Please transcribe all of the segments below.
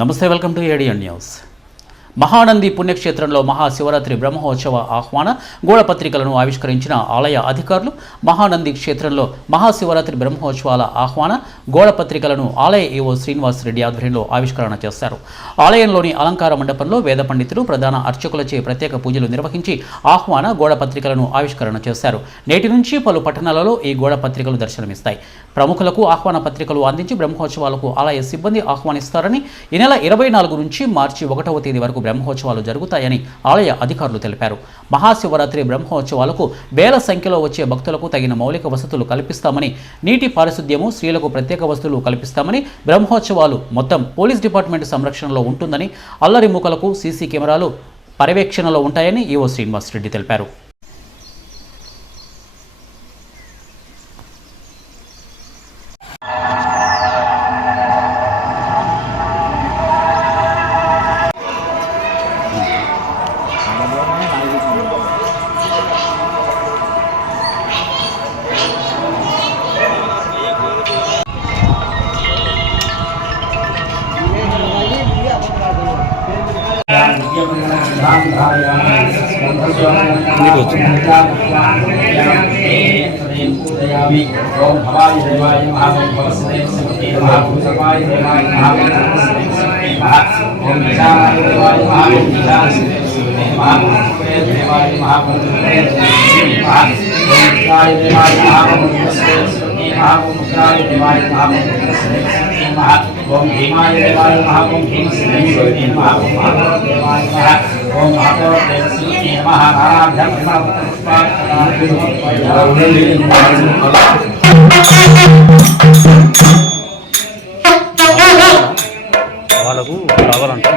నమస్తే, welcome to ఏడియన్ news. Mahanandi పుణ్యక్షేత్రంలో మహాశివరాత్రి బ్రహ్మోత్సవ ఆహ్వాన గోడపత్రికలను ఆవిష్కరించిన ఆలయ అధికారులు మహానంది క్షేత్రంలో మహాశివరాత్రి బ్రహ్మోత్సవాల ఆహ్వాన గోడపత్రికలను ఆలయ ఈవో శ్రీనివాస్ రెడ్డి ఆధ్వర్యంలో ఆవిష్కరణ చేశారు. ఆలయంలోని అలంకార మండపంలో వేద పండితులు ప్రధాన అర్చకులచే ప్రత్యేక పూజలు నిర్వహించి ఆహ్వాన గోడపత్రికలను ఆవిష్కరణ చేశారు. నేటి నుంచి పలు పట్టణాలలో ఈ గోడపత్రికలు దర్శనమిస్తాయి. ప్రముఖులకు ఆహ్వాన పత్రికలు అందించి బ్రహ్మోత్సవాలకు ఆలయ సిబ్బంది ఆహ్వానిస్తారని, ఈ నెల 24 నుంచి మార్చి 1వ తేదీ వరకు బ్రహ్మోత్సవాలు జరుగుతాయని ఆలయ అధికారులు తెలిపారు. మహాశివరాత్రి బ్రహ్మోత్సవాలకు వేల సంఖ్యలో వచ్చే భక్తులకు తగిన మౌలిక వసతులు కల్పిస్తామని, నీటి పారిశుద్ధ్యము, స్త్రీలకు ప్రత్యేక వసతులు కల్పిస్తామని, బ్రహ్మోత్సవాలు మొత్తం పోలీస్ డిపార్ట్మెంట్ సంరక్షణలో ఉంటుందని, అల్లరి మూకలకు సీసీ కెమెరాలు పర్యవేక్షణలో ఉంటాయని ఈవో శ్రీనివాస్ రెడ్డి తెలిపారు. ओम भवाय देवाय नमः ओम भवस्ते समुखे नमः भूषपाय देवाय नमः ओम विशालाय देवाय नमः ओम विशालसे नमः ओम पुत्रे देवाय नमः ओम पुत्रे नमः ओम पुत्राय देवाय नमः ओम पुत्रस्ते समुखे नमः ओम पुत्राय देवाय नमः ओम पुत्रस्ते समुखे नमः ओम भीमाय देवाय नमः ओम भीमस्ते समुखे नमः ओम महादेव देवाय नमः ओम महादेव देव समुखे नमः नारायण नमः पुष्पाय వాళ్ళకు రావాలంటే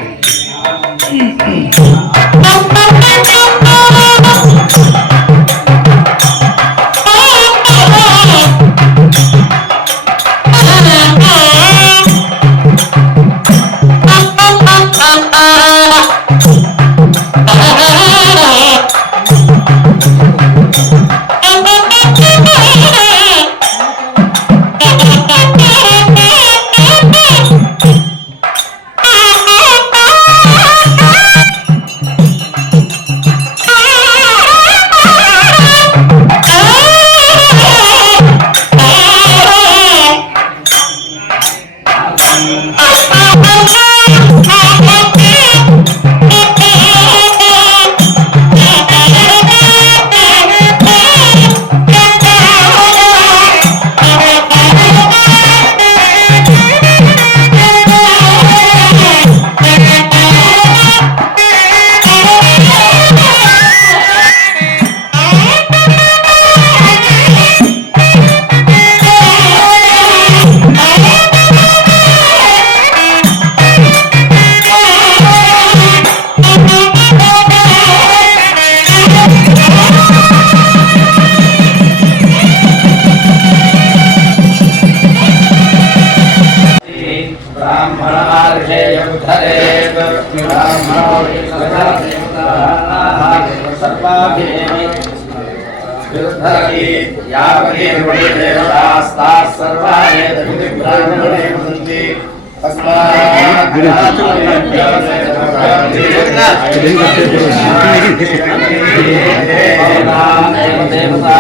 देवता